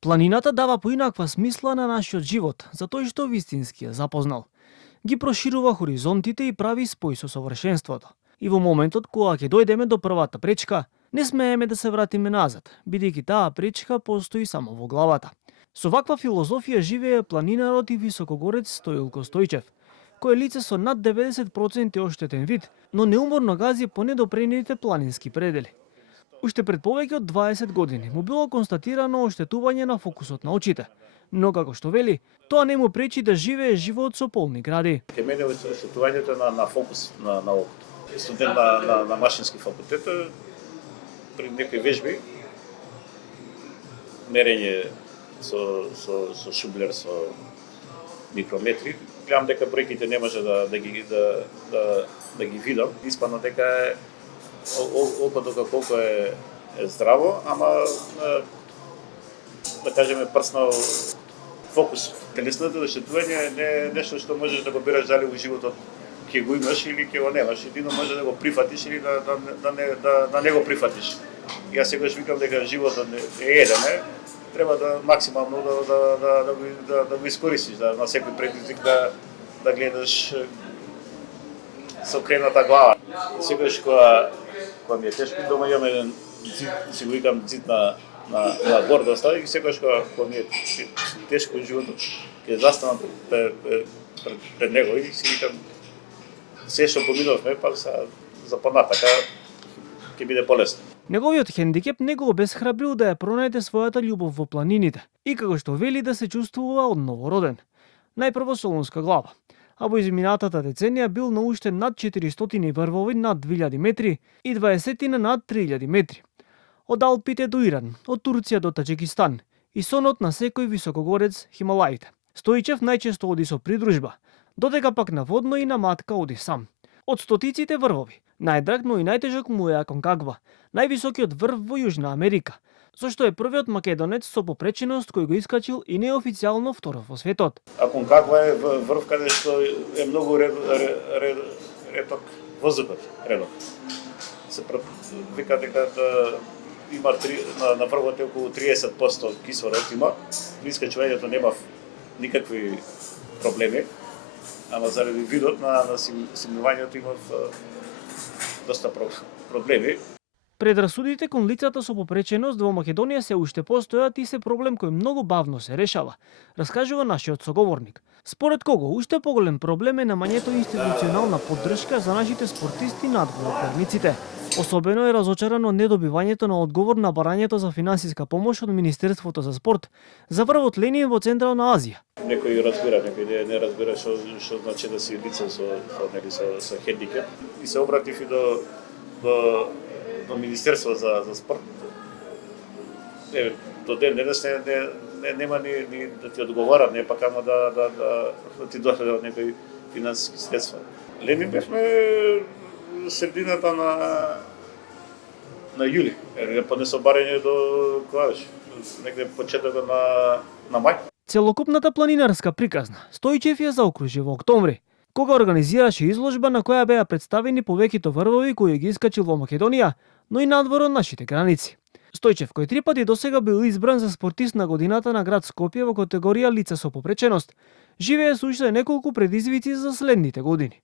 Планината дава поинаква смисла на нашиот живот, затоа што вистински ја запознал. Ги проширува хоризонтите и прави спој со совршенството. И во моментот кога ќе дојдеме до првата пречка, не смееме да се вратиме назад, бидејќи таа пречка постои само во главата. Со ваква филозофија живее планинарот и високогорец Стоилко Стојчев, кој е лице со над 90% оштетен вид, но неуморно гази по недопрените планински предели. Уште пред повеќе од 20 години му било констатирано оштетување на фокусот на очите, но како што вели, тоа не му пречи да живее живот со полни гради. Ке мене оштетувањето на фокус на окото. Студент на машински факултет, при некои вежби, мерење со шублер, со микрометри, гледам дека бројките не може да ги видам. Испадно дека окото колку е здраво, ама да кажеме прснал фокус. Телесното оштетување не е нешто што можеш да го береш дали во животот ќе го имаш или ќе го немаш, едино може да го прифатиш или да не го прифатиш. Јас секогаш викам дека животот е еден, треба да максимално да го искористиш, на секој предизвик да гледаш со окрената глава. Секогаш кога ми е тешко, дома имам еден зид, си го викам зид на гордоста, и секогаш кога ми е тешко во животот, ќе застанам пред него и си викам се што поминовме, пак за понатака ќе биде полесно. Неговиот хендикеп не го обесхрабрил да ја пронајде својата љубов во планините и како што вели да се чувствува одново роден. Најпрво Солунска глава, а во изминатата деценија бил науштен над 400 врвови над 2000 метри и 20 над 3000 метри. Од Алпите до Иран, од Турција до Таџикистан и сонот на секој високогорец Хималаите. Стојчев најчесто оди со придружба, додека пак на водно и на матка оди сам. Од стотиците врвови, најдраг, но и најтежок му е Аконкагва, највисокиот врв во Јужна Америка, зашто е првиот македонец со попреченост кој го искачил и неофицијално второ во светот. Аконкагва е врв каде што е многу реток воздухот, редок. Се вика дека има на врвот е околу 30% кислород има, при искачувањето нема никакви проблеми. Ама заради видот на симнувањето имав доста проблеми. Предрасудите кон лицата со попреченост во Македонија се уште постојат и се проблем кој многу бавно се решава, раскажува нашиот соговорник. Според кого уште поголем проблем е намањето институционална поддршка за нашите спортисти надвор од границите. Особено е разочаран од недобивањето на одговор на барањето за финансиска помош од Министерството за спорт за врвот Ленин во Централна Азија. Некој разбира, некој не разбира што значи да си лице со хендикеп. И се обратив и до Министерство за спорт. До ден денес нема ни да ти одговорат, не пак ама да ти дојдат некои финансиски средства. Ленин бевме средината на јули. Поднесо барање до кога негде почетокот на мај. Целокупната планинарска приказна Стојчев ја заокружи во октомври, кога организираше изложба на која беа представени повеќето врвови кои ги искачил во Македонија, но и надвор од нашите граници. Стојчев, кој 3 пати досега бил избран за спортист на годината на град Скопје во категорија лица со попреченост, живее со уште неколку предизвици за следните години.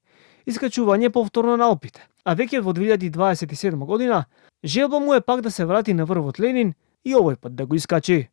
Искачување повторно на Алпите, а веќе во 2027 година желба му е пак да се врати на врвот Ленин и овој пат да го искачи.